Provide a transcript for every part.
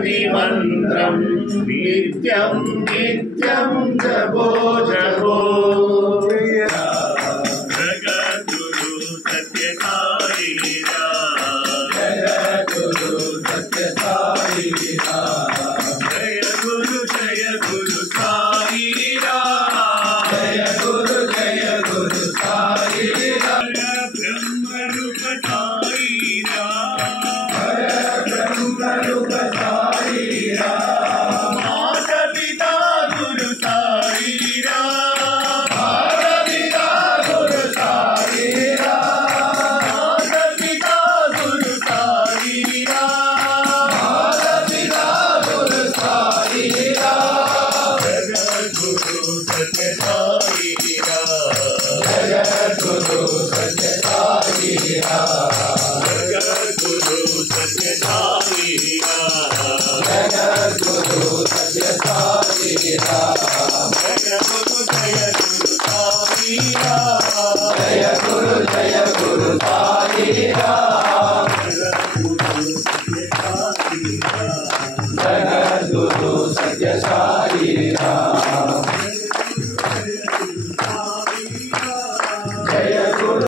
मंत्रं नित्यं नित्यं जपो जपो जगद्गुरु सत्य साई जगद्गुरु सत्य साई जय गुरु साई जय गुरु साई ब्रह्म रूप साई माता पिता गुरु साई माता पिता गुरु साई माता पिता गुरु साई माता पिता गुरु साई जगद्गुरु सत्य साई जगद्गुरु सत्य साई जगद्गुरु सत्य साई जगद्गुरु सत्य साई जगद्गुरु जय गुरु साई जय गुरु साई जगद्गुरु सत्य साई जय गुरु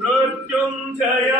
मृत्युंजय